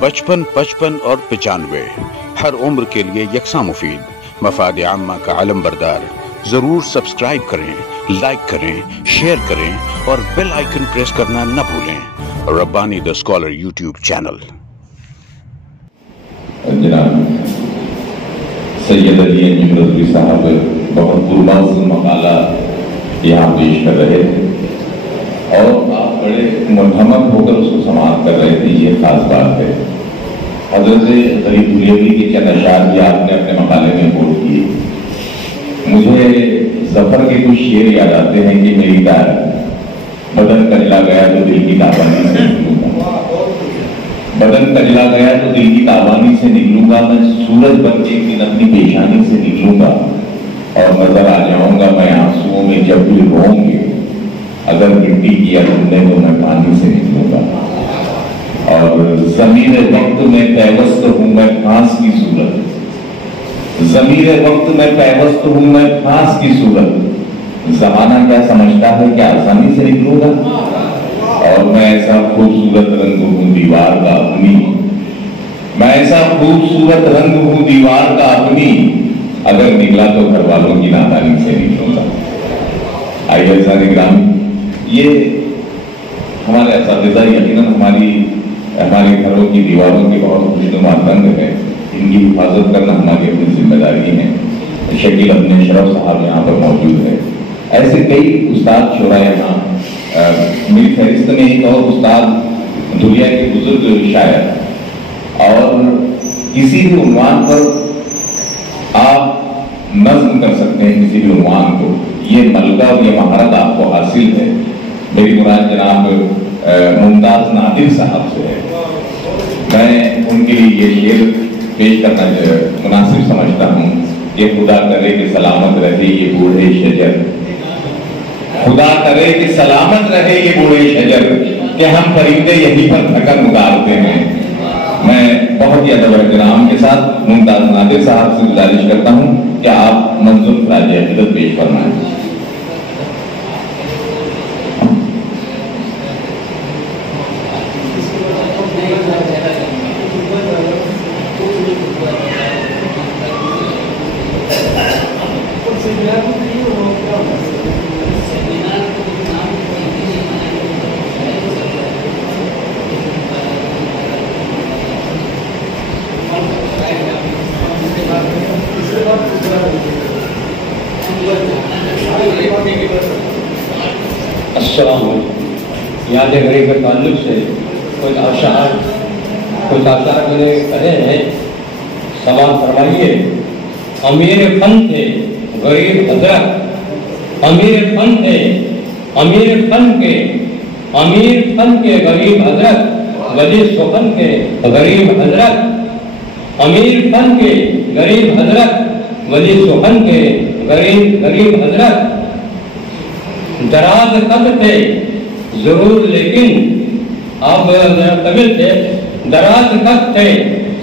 बचपन, 55 और 95 हर उम्र के लिए यकसा मुफीद। मफाद आम्मा का आलम बरदार। जरूर सब्सक्राइब करें, लाइक करें, शेयर करें और बेल आइकन प्रेस करना न भूलें। Rabbani the scholar YouTube channel. जनाब सैयद अली रज़वी साहब बहुत पुरमज़ मकाला यहाँ पेश कर रहे थे और आप बड़े मुनहमक होकर उसको समाप्त कर रहे थे, ये खास बात है। हज़रत गरीब दुनियावी के चंद अशार भी आपने अपने मकाले में कोट किए। मुझे ज़फ़र के कुछ शेर याद आते हैं कि मेरी कार बदन कजला गया तो दिल की ताबानी से निकलूंगा, बदन कजला गया तो दिल की ताबानी से निकलूंगा, मैं सूरज बन के एक दिन अपनी पेशानी से निकलूंगा और नजर आ जाऊंगा मैं आंसुओं में जब भी रोऊंगे, अगर मिट्टी किया तुमने तो मैं पानी से निकलूंगा। और ज़मीर वक्त में पैवस्त हूं मैं घास की सूरत, ज़मीर वक्त में पैवस्त हूं मैं घास की सूरत, जमाना क्या समझता है कि आसानी से निकलूंगा। और मैं ऐसा खूबसूरत रंग हूं दीवार का अपनी, मैं ऐसा खूबसूरत रंग हूं दीवार का अपनी, अगर निकला तो घर वालों की नादानी से निकलूंगा। आइए निगरानी, ये हमारे असातिज़ा यकीनन हमारे घरों की दीवारों के बहुत खुशनुमा रंग है, इनकी हिफाजत करना हमारी अपनी जिम्मेदारी है। शकील अपने शरफ साहब यहाँ पर मौजूद है, ऐसे कई उस्ताद शोरा यहाँ। मेरी फहरिस्त में एक और उस्ताद दुनिया के बुजुर्ग शायर, और किसी भी उन्वान पर आप नज़्म कर सकते हैं किसी भी उन्वान को, ये मलका और ये महारत आपको हासिल है। मेरी मुराद जनाब मुमताज नादिर साहब से है। मैं उनके लिए ये शेर पेश करना मुनासिब समझता हूँ कि खुदा करे कि सलामत रहे ये बूढ़े शजर, खुदा करे कि सलामत रहे ये बूढ़े शजर, कि हम परिंदे यहीं पर थकन उतारते हैं। मैं बहुत ही अदब एहतराम के साथ मुमताज नादिर साहब से गुजारिश करता हूँ कि आप मंजूर खराज अक़ीदत पेश फरमाएं। याद गरीब के ताल्लुक से कुछ आशार मैंने कहे हैं, सवाल फरमाइए। अमीर फन थे गरीब हजरत, अमीर फन थे अमीर फन के गरीब हजरत, वली सुखन के गरीब हजरत, अमीर फन के गरीब हजरत, वली सुखन के गरीब हजरत। दराज कद थे जरूर लेकिन, आप तमिल थे, दराज कद थे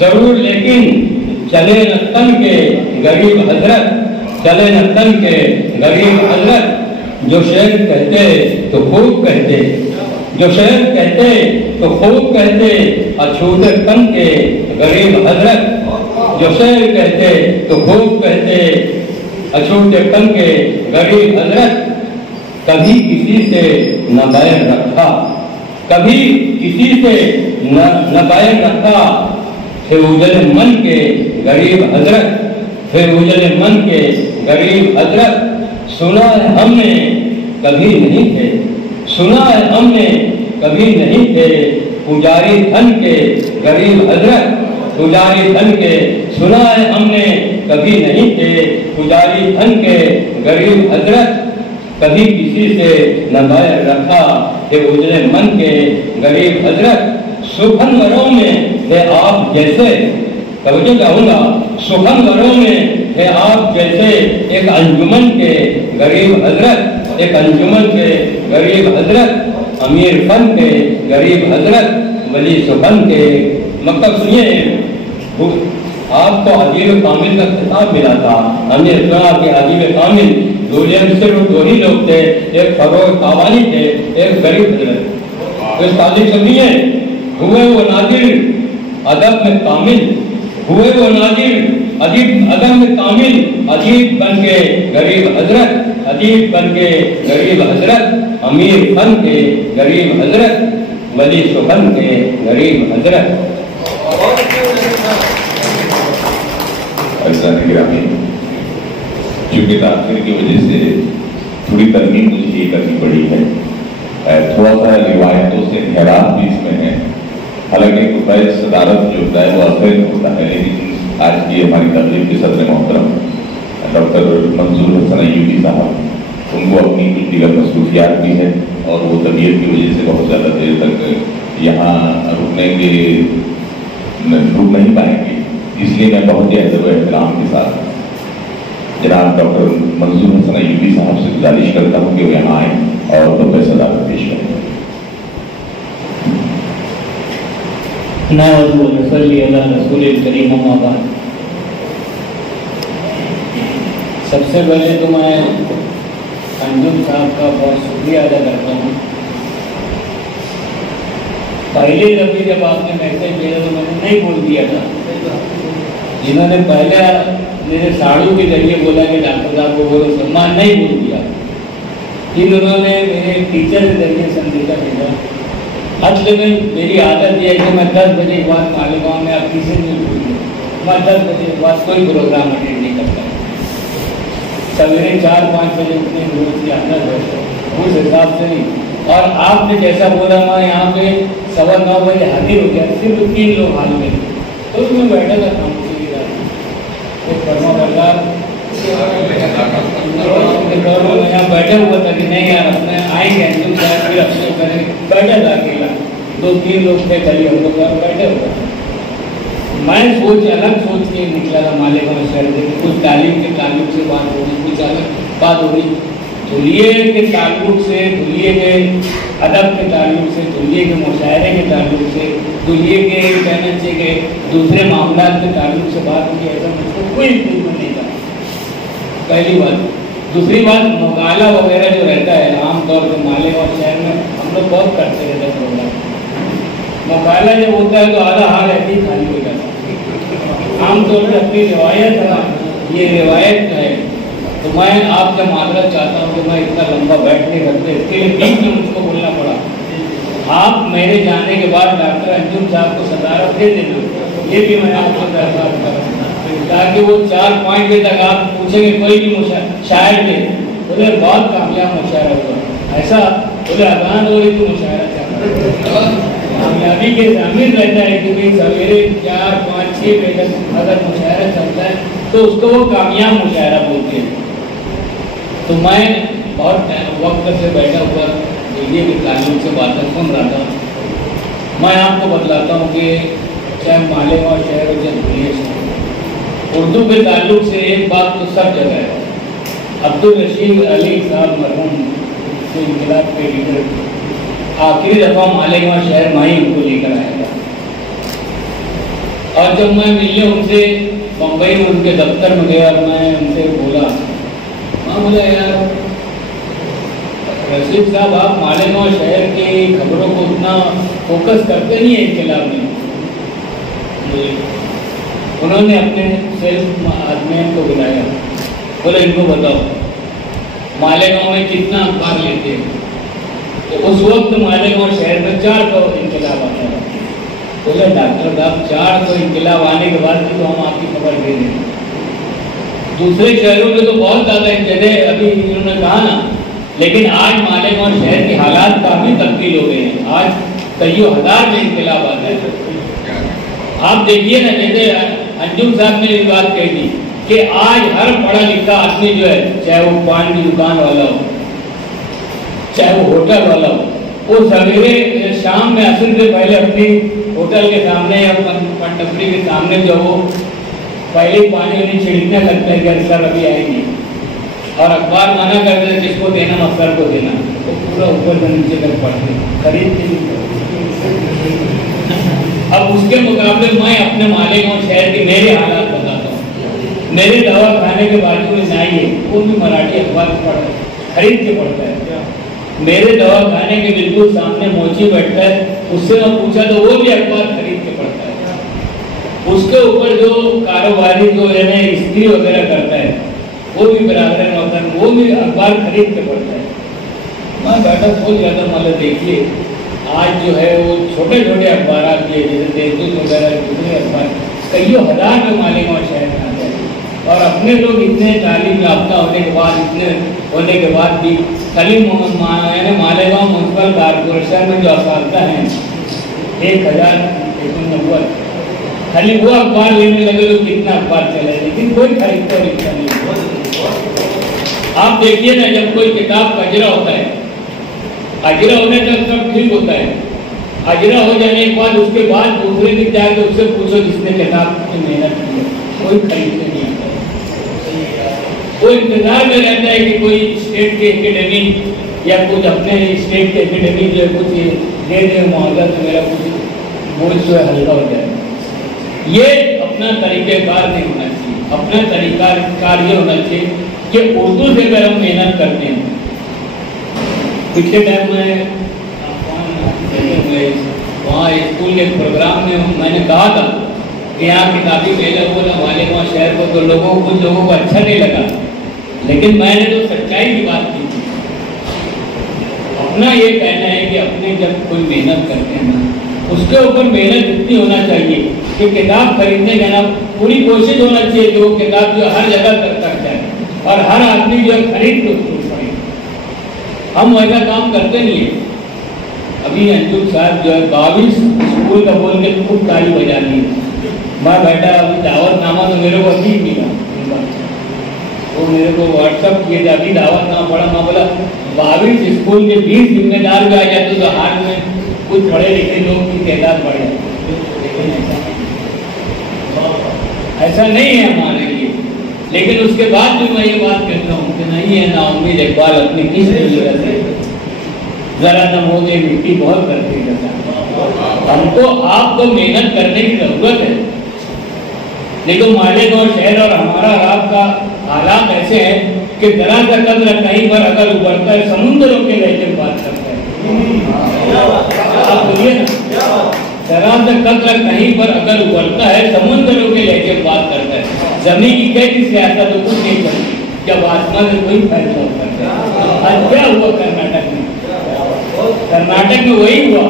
जरूर लेकिन, चले न तन के गरीब हजरत, चले न तन के गरीब हजरत। जो शेर कहते तो खूब कहते, जो शेर कहते तो खूब कहते, अछूते तन के गरीब हजरत। जो शेर कहते तो खूब कहते, अछूते तन के गरीब हजरत। कभी किसी से न बैर रखा, कभी किसी से न बैर रखा, फिर उजले मन के गरीब हजरत, फिर उजले मन के गरीब हजरत। सुना है हमने कभी नहीं थे, सुना है हमने कभी नहीं थे, पुजारी धन के गरीब हजरत, पुजारी धन के। सुना है हमने कभी नहीं थे, पुजारी धन के गरीब हजरत। कभी किसी से न बैर रखा, कि उजले मन के गरीब हजरत। सुखनवरों में है आप जैसे, तवज्जो चाहूंगा, सुखनवरों में है आप जैसे, एक अंजुमन के गरीब हजरत, एक अंजुमन के गरीब हजरत। अमीर फन के गरीब हजरत, वली सुखन के। मतलब सुनिए, आपको अजीब कामिल का खिताब मिला था, हमने सुना कि अजीब कामिल दुनिया में सिर्फ दो ही लोग थे, एक फरोग कावानी थे, एक गरीब हजरत। तो इस तारीख सुनिए, हुए वो नादिर अदब में कामिल, हुए वो नादिर अदीब अदब में कामिल, अदीब बन के गरीब हजरत, अदीब बन के गरीब हजरत, अमीर बन के गरीब हजरत, वली बन के गरीब हजरत। ऐसा निगरानी चूंकि ताखिर की वजह से थोड़ी तरमीम मुझे ये करनी पड़ी है, थोड़ा सा रिवायतों से हैरान भी इसमें है। हालांकि कुतुब सदारत जो होता है वो असर होता है, लेकिन आज की हमारी तकलीफ के सदर मोहतरम डॉक्टर मंजूर हसन अय्यूबी साहब, उनको अपनी कुछ दीगर मसरूफियात भी है और वो तबीयत की वजह से बहुत ज़्यादा देर तक यहाँ रुक नहीं पाएंगे। इसलिए मैं बहुत ही अदब एहतराम के साथ जनाब डॉक्टर मंजूर हसन अय्यूबी साहब से गुजारिश करता हूँ कि वो यहाँ आए और खुतबा सदारत पेश करें। सबसे पहले तो मैं अंजुम साहब का बहुत शुक्रिया अदा करता हूँ। पहले कभी जब आपने मैसेज भेजा तो मैंने नहीं बोल दिया था। जिन्होंने पहले मेरे साड़ू के जरिए बोला कि डॉक्टर साहब को बोलो, सम्मान नहीं बोल दिया। फिर उन्होंने मेरे टीचर के जरिए संदेशा भेजा। असल में मेरी आदत यह है कि मैं 10 बजे के बाद मालेगांव में आप किसी नहीं भूलिए, मैं 10 बजे के बाद कोई प्रोग्राम अटेंड नहीं करता। सवेरे 4-5 बजे उठने की रोज की आदत है, उस हिसाब से नहीं। और आपने जैसा बोला मैं यहाँ पे 9:15 बजे हाजिर हो गया, सिर्फ 3 लोग हाल में, तो मैं बैठा था काम यहाँ बैठा हुआ था कि नहीं यार अपने आएंगे अंजुम साहब, फिर अपने करेंगे। बैठा था अकेला, 2-3 लोग थे, चलिए हम लोग बैठे हुए। मैं अलग सोच के निकला था मालेगांव शहर से, कुछ तालीम के ताल्लुक से बात होगी, कुछ अलग बात होगी, दुलिये के ताल्लुक से, दुलिये के अदब के ताल्लुक से, दुलिये के मुशायरे के ताल्लुक से, दुलिये के कहना चाहिए दूसरे मामला के ताल्लुक से बात की, ऐसा मुझको कोई इम्प्रूवमेंट नहीं था। पहली बात। दूसरी बात, मुकाला वगैरह जो रहता है आमतौर पर मालेगांव शहर में हम लोग बहुत करते रहते हैं प्रोग्राम। मुकाला जब होता है तो आधा हाल ऐसे ही खाली हो जाता है। आमतौर पर अपनी रिवायत है, ये रिवायत है, तो मैं आपसे माजरत चाहता हूँ कि मैं इतना लंबा बैठ नहीं सकते, इसके लिए बीच में मुझको बोलना पड़ा। आप मेरे जाने के बाद डॉक्टर अंजुम साहब को सदारत दे देना, ये भी मैं आपको दरख्वास्त करूँगा, ताकि वो 4-5 बजे तक आप पूछेंगे कोई भी शायर थे, बोले बहुत कामयाब मुशायरा हुआ, ऐसा बोले अजान हो रही तो मुशायरा चाहता। कामयाबी के शामिल रहता है क्योंकि सवेरे 4-5-6 बजे तक अगर मुशायरा चलता है तो उसको वो कामयाब मुशायरा बोलते हैं। तो मैं बहुत वक्त से बैठा हुआ मीडिया के ताल्लुक से बातें सुन रहा था। मैं आपको बतलाता हूँ कि चाहे मालेगांव शहर हो चाहे दुनिया शहर, उर्दू के ताल्लुक से एक बात तो सब जगह है। अब्दुल रशीद अली साहब मरहूम जो इनकलाब के लीडर, आखिरी दफ़ा मालेगांव शहर में ही उनको लेकर आया था। और जब मैं मिलने उनसे मुंबई में उनके दफ्तर में गया, मैं उनसे बोला, हाँ बोला यार रशीद साहब आप मालेगांव शहर की खबरों को उतना फोकस करते नहीं है इनकलाब में। उन्होंने अपने सेल्फ आदमी को बुलाया, बोले इनको बताओ मालेगांव में कितना अखबार लेते हैं। तो उस वक्त मालेगांव शहर में 400 इनकलाब आता था। बोले डॉक्टर साहब 400 इनकलाब आने के बाद भी तो हम आपकी खबर दे दें। दूसरे शहरों में तो बहुत ज़्यादा जगह अभी इन्होंने कहा ना, लेकिन आज मालेगांव शहर के हालात काफ़ी तब्दील हो गए हैं। आज कईयों हजार में इनकलाब आते हैं। आप देखिए ना, जैसे अंजुम साहब ने ये बात कही थी कि आज हर पढ़ा लिखा आदमी जो है, चाहे वो पान की दुकान वाला हो, चाहे वो होटल वाला हो, वो सवेरे शाम में असर से पहले अपनी होटल के सामने या पंडपरी के सामने जो वो पहले पानी उन्हें छिड़कने लगता है कि सर अभी आएंगे, और अखबार मना करते हैं किसको देना, अफसर को देना, तो पूरा ऊपर से नीचे तक पढ़ते खरीद के। अब उसके मुकाबले मैं अपने मालेगांव शहर के मेरे हालात बताता हूँ। मेरे दवा खाने के बाजू में नाई है, वो भी मराठी अखबार खरीद के पढ़ता है। मेरे दवा खाने के बिल्कुल सामने मोची बैठता है, उससे मैं पूछा तो वो भी अखबार खरीद के पढ़ता है। उसके ऊपर जो कारोबारी जो है ना स्त्री वगैरह करता है वो भी बराबर नौकर, वो भी अखबार खरीद के पढ़ता है। मैं बैठा सोच रहा था, मतलब देखिए आज जो है वो छोटे छोटे अखबार आते हैं जैसे देशदूत वगैरह, कितने अखबार कईयों हजार के मालेगांव शहर में आते हैं, और अपने लोग इतने तालीम याफ्ता होने के बाद, इतने होने के बाद भी खाली मालेगांव म्यूनसिपल कॉर्पोरेशन में जो असालता हैं 1090 खाली वो अखबार लेने लगे तो कितना अखबार चले, लेकिन कोई खरीदता नहीं। आप देखिए ना, जब कोई किताब अजरा होता है, अजरा होने तक सब ठीक होता है, अजरा हो जाने के बाद उसके बाद दूसरे दिन जाके उससे पूछो जिसने किताब की मेहनत की है, कोई खरीदने नहीं आता। वो इंतजार में रहता है कि कोई स्टेट के एकेडमी या कुछ अपने स्टेट के एकेडमी जो है कुछ दे दे मुआवजा, तो मेरा कुछ बोझ जो है हल्का हो जाए। ये अपना तरीक़ेकार नहीं होना चाहिए, अपना तरीक़ाकार ये होना चाहिए कि उर्दू से अगर हम मेहनत करते हैं। पिछले टाइम में वहाँ स्कूल के प्रोग्राम में मैंने कहा था कि यहाँ किताबी मेला हुआ था मालेगांव शहर को, तो कुछ लोगों को अच्छा नहीं लगा, लेकिन मैंने तो सच्चाई की बात की थी। अपना ये कहना है कि अपने जब कोई मेहनत करते हैं ना, उसके ऊपर मेहनत इतनी होना चाहिए कि किताब खरीदने का ना पूरी कोशिश होना चाहिए कि वो किताब जो हर जगह तक जाए और हर आदमी जो खरीद के उसको पढ़े। हम वैसा काम करते नहीं है। अभी अंजुम साहब जो है 22 स्कूल का बोल के खूब ताली बजा दी। मैं बैठा अभी दावतनामा तो मेरे को अभी मिला, वो मेरे को व्हाट्सअप किए थे, अभी दावतनामा पढ़ा। मैं बोला 22 स्कूल के 20 जिम्मेदार भी आ जाते तो हाथ में कुछ पढ़े लिखे लोग की तादाद बढ़ जाती, लेकिन ऐसा नहीं है हमारे लिए। लेकिन उसके बाद भी मैं ये बात कहता हूँ कि नहीं है ना उम्मीद इकबाल अपनी किस जरूरत है, जरा नमोदे मिट्टी बहुत करती है। हमको आपको मेहनत करने की जरूरत है, लेकिन मालेगांव शहर और हमारा आपका हालात ऐसे हैं कि जरा सा कदर कहीं पर अगर उभरता है समुद्रों के लेकर बात करता है। आप बोलिए ना, जरा सा कदर कहीं पर अगर उभरता है समुद्रों के लेकर बात करता है। जमीन की कैसी सियासत तो कुछ नहीं करती जब आसमान में कोई फैसला करता है। आज क्या हुआ कर्नाटक में? कर्नाटक में वही हुआ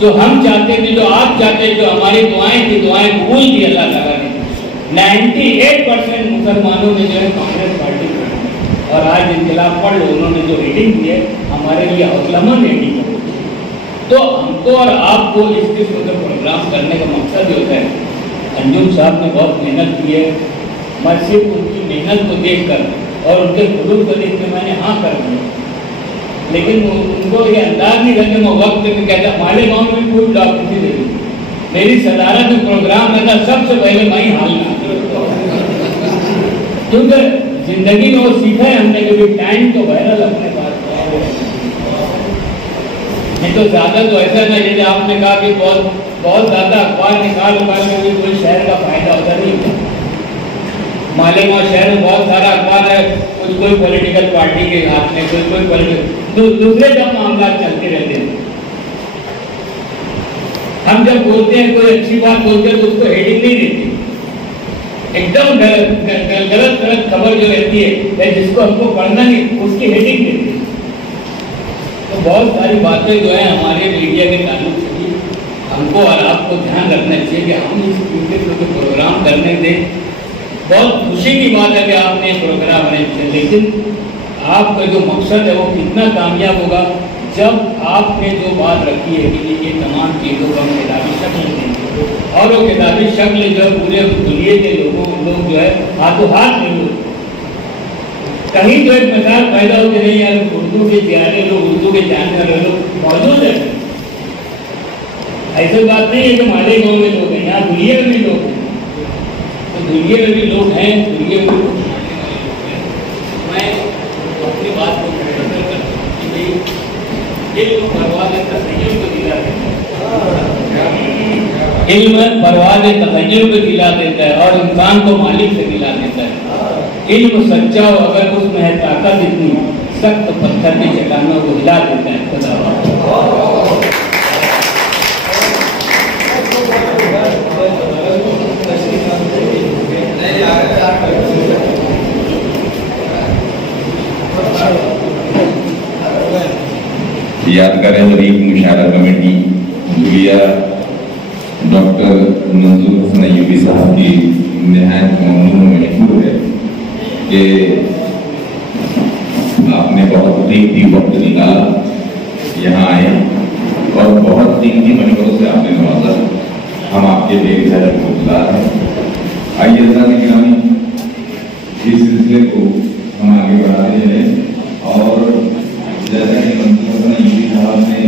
जो हम चाहते थे, जो आप चाहते थे, जो हमारी दुआएं थी, दुआएं कबूल की अल्लाह ताला ने। 98% मुसलमानों ने जो है कांग्रेस पार्टी को, और आज इनकलाब पढ़ लो, उन्होंने जो रेटिंग दी है हमारे लिए हौसलामंद रेटिंग है। तो हमको और आपको इस किस्म का प्रोग्राम करने का मकसद होता है। अंजुम साहब ने बहुत मेहनत की है, मैं सिर्फ उनकी मेहनत को देखकर और उनके हुजूर को देख के मैंने हाँ कर दिया, लेकिन उनको ये अंदाज नहीं था कि मैं वक्त में कहता मालेगांव में कोई डॉक्टर दे दी। मेरी सदारत में प्रोग्राम में था, सबसे पहले मैं ही हाल में, क्योंकि जिंदगी में वो सीखा है हमने कि टाइम तो वायरल अपने पास नहीं तो ज्यादा तो ऐसा ना जैसे आपने कहा कि बहुत ज्यादा अखबार निकाल के भी कोई शहर का फायदा होता नहीं होता। मालेगांव शहर में बहुत सारा अखबार है, कुछ कोई पॉलिटिकल पार्टी के हाथ में, कोई दूसरे जब मामला चलते रहते हैं। हम जब बोलते हैं कोई अच्छी बात बोलते हैं तो उसको हेडिंग नहीं देते, एकदम गलत खबर जो रहती है जिसको हमको पढ़ना नहीं उसकी हेडिंग देते हैं। तो बहुत सारी बातें जो है हमारे मीडिया के ताल्लुक से भी हमको और आपको ध्यान रखना चाहिए कि हम इस प्रोग्राम करने दें। बहुत खुशी की बात है कि आपने प्रोग्राम अरेंज किया, लेकिन आपका जो मकसद है वो कितना कामयाब होगा जब आपने जो बात रखी है कि ये तमाम चीज़ों का किताबी शक्ल देंगे, और वो किताबी शक्ल जो है पूरे दुनिया के लोग जो है हाथों हाथ नहीं होते। कहीं जो एक मिसाल पैदा होती नहीं यार, उर्दू के प्यारे लोग, उर्दू के जानने वाले लोग मौजूद है। ऐसी बात नहीं है कि मालेगांव में लोग हैं, यहाँ दुनिया में भी लोग हैं, तो दुनिया में भी लोग हैं, दुनिया में लोग। मैं अपनी बात को इल्म परवाज़ तख़य्युल को दिला देता है और इंसान को मालिक से दिला देता है। इल्म सच्चा हो अगर उसमें है ताकत इतनी, सख्त पत्थर की चट्टानों को हिला देता है। खुदा शरह-ए-तरीक़ मुशायरा कमेटी धुलिया डॉक्टर मंजूर हसन अय्यूबी साहब की निहायत ममनून मशहूर है कि आपने बहुत कीमती वक्त निकाला, यहाँ आए और बहुत कीमती मशवरों से आपने नवाजा। हम आपके बेघर गुजार हैं। आइए गिरामी इस सिलसिले को हम आगे बढ़ाते हैं और जैसा कि मंजूर हसन अय्यूबी साहब ने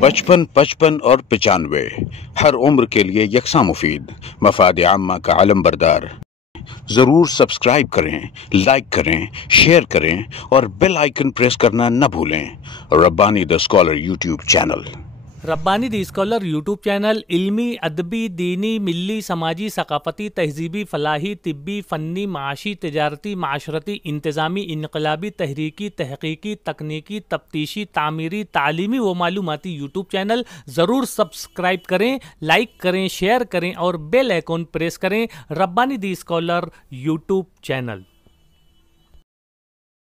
बचपन, 55 और 95 हर उम्र के लिए यकसा मुफीद, मफाद आम्मा का अलमबरदार। जरूर सब्सक्राइब करें, लाइक करें, शेयर करें और बेल आइकन प्रेस करना न भूलें। Rabbani the scholar YouTube channel. Rabbani the scholar YouTube channel इल्मी, अदबी, दीनी, मिली, समाजी, सकाफती, तहजीबी, फलाही, तिब्बी, फ़न्नी, माशी, तिजारती, माशरती, इंतज़ामी, इनकलाबी, तहरीकी, तहकीकी, तकनीकी, तफ्तीशी, तामीरी, तालीमी व मालूमाती यूट्यूब चैनल। ज़रूर सब्सक्राइब करें, लाइक करें, शेयर करें और बेल आइकन प्रेस करें। Rabbani the scholar YouTube channel.